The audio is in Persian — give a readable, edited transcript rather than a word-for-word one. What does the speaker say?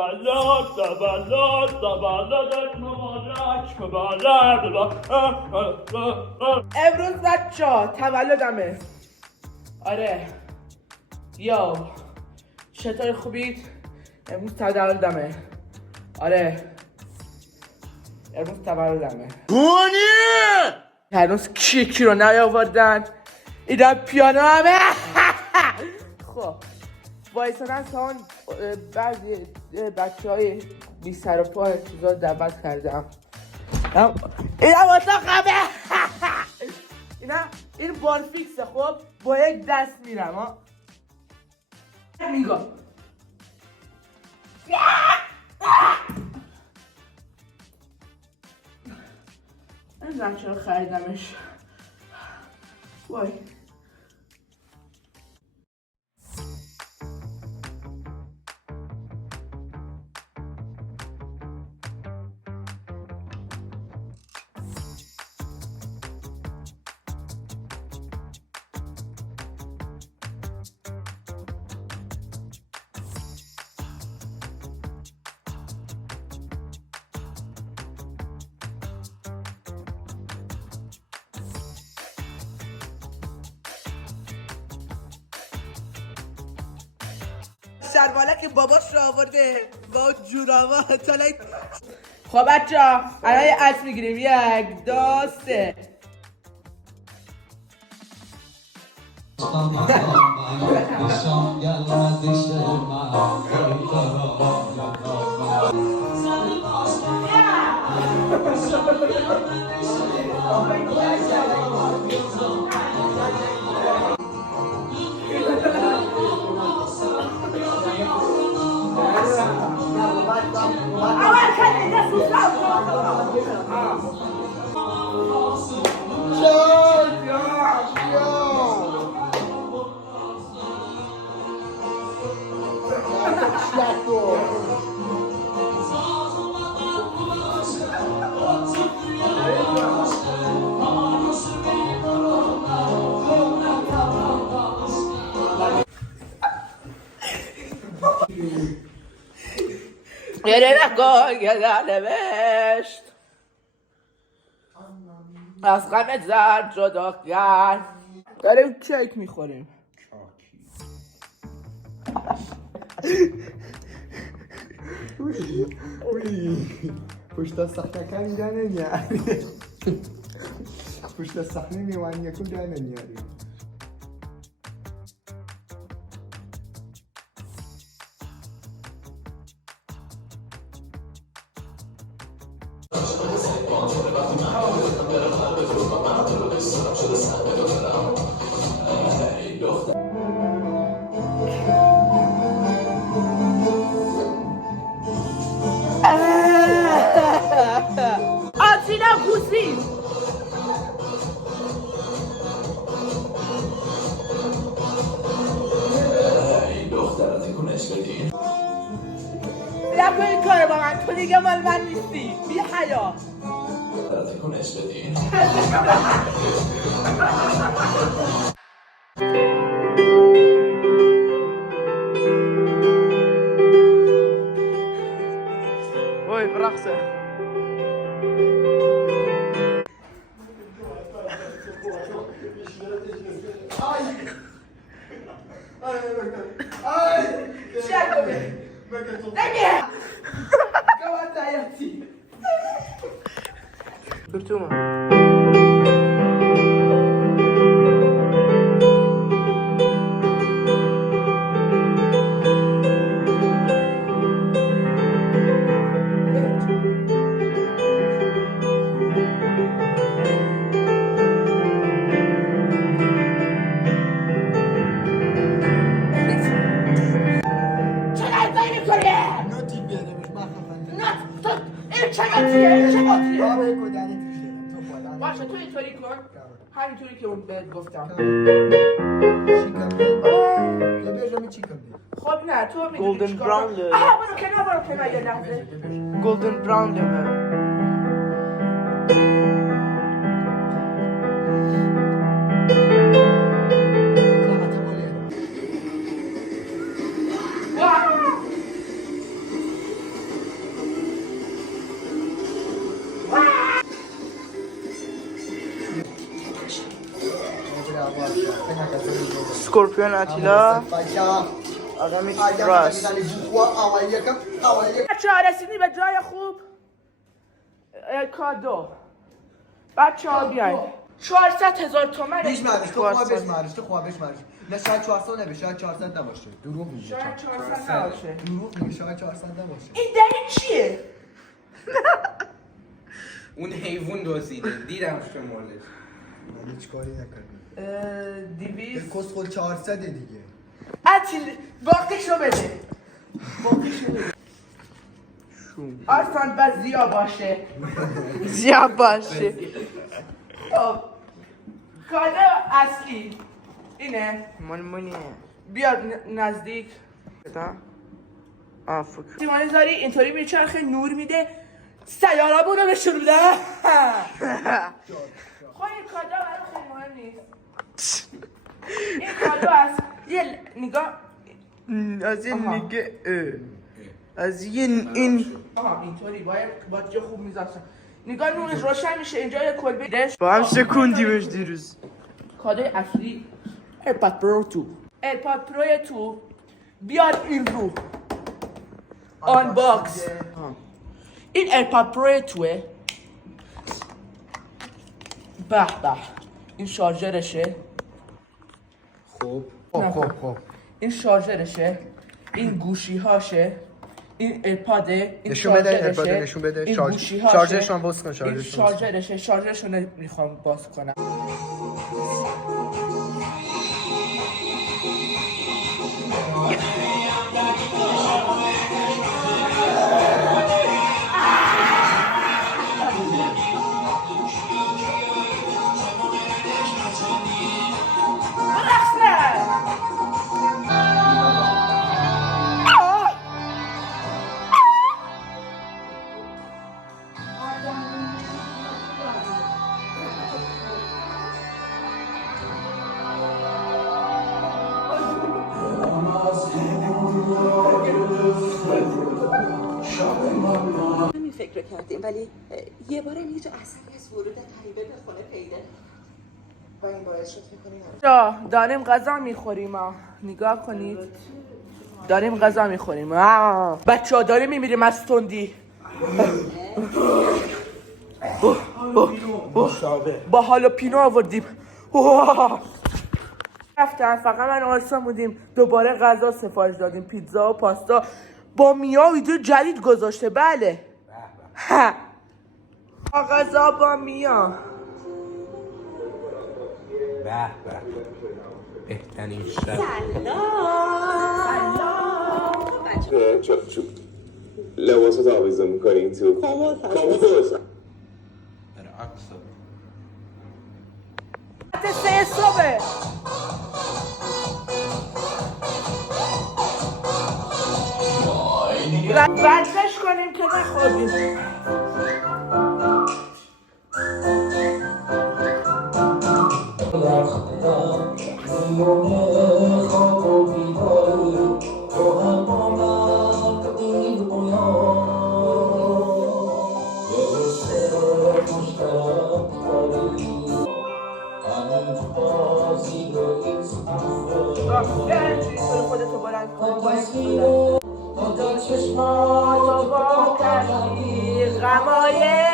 تولدت مبارک امروز بچه‌ها تولدمه. آره یا چطور خوبید؟ امروز تولدمه. آره امروز تولدمه. هنوز کی رو نیاوردن؟ اینا پیانو همه. خب وایسادن سان بعضی بچه های بی سر و پا چیزا دعوت کردم. اینا اتاقمه. این بار فیکسه. خب با یک دست میرم ها. میگم نمیدونم چرا خریدمش. وای شرواله که باباش رو آورده با جوراوا تالک. خب بچه ها الان یه عکس میگیریم. 1 2 3. یه نگاه یه نوشت از غم زرد جدا کرد. داریم کیک میخوریم. پشت صحنه کمی در نمیاری. پشت صحنه میوانی یکم در نمیاری. آتینا گوزی نکن این کار با من. تو دیگه مال من نیستی. بی حیا. وای برقصه. باشه تو اینطوری کن همینطوری که اون بهت گفتم. خب نه تو میدونی گلدن براون ده. برو کنار یه لحظه. گلدن براون ده. اسکورپیون آتیلا فاشا آدمی اگر راست میزنی بخوا اول یکم بچه ها رسیدی به جای خوب کادو بچه ها بیاین 400,000 تومن بیش معرش تو خواه بیش معرش نه شاید 400 نبه شاید 400 نباشه دروغ میگه شاید 400 نباشه دروغ میگه شاید 400 نباشه این دلیل چیه؟ اون حیوان دزدیده دیدم شمالش من هیچ کاری نکردم 200 کسخل 400 دیگه اتیل باقیشو بده آسان بس زیا باشه زیاد باشه خب کادو اصلی اینه مونیه بیاد نزدیک فکر سیمانی زاری اینطوری میچرخه نور میده سیاره بودو نشون میده خب این کادو برای خیلی مهم نیست این کادو هست یه نگاه از این نگه از این آها اینطوری باید جا خوب میذاشتم نگاه نورش روشن میشه اینجا یه کلبه دش با هم شکوندیمش دیروز کادوی اصلی ایرپاد پرو 2 ایرپاد پرو 2 بیاد این رو آن باکس این ایرپاد پرو 2 به به این شارژرشه خب این شارژرشه این گوشی هاشه این ایرپاده این نشون بده، شارژرشه، ایرپاد نشون بده. این شارژ- گوشی هاشه، شارژرش رو باز کن، این شارژرش رو باز کن. شارژرشه شارژرش رو نمیخوام باز کنم همین فکر رو کردیم ولی یه بار یه جا اثری از ورود غریبه به خونه پیدا و این باعث شد میکنیم داریم غذا میخوریم نگاه کنید داریم غذا میخوریم بچه ها داریم میمیریم از تندی با هالوپینو آوردیم رفتن فقط من آرسا بودیم دوباره غذا سفارش دادیم پیتزا و پاستا با میا ویدیو جدید گذاشته بله ها غذا با میا به بهترین شب چوب لباسات آویزون میکنیم تو کامل برعکس ساعت 3 صبح ورزش کنیم که نخوابیم خودتو بلند کن با چشماتو با کردی غمای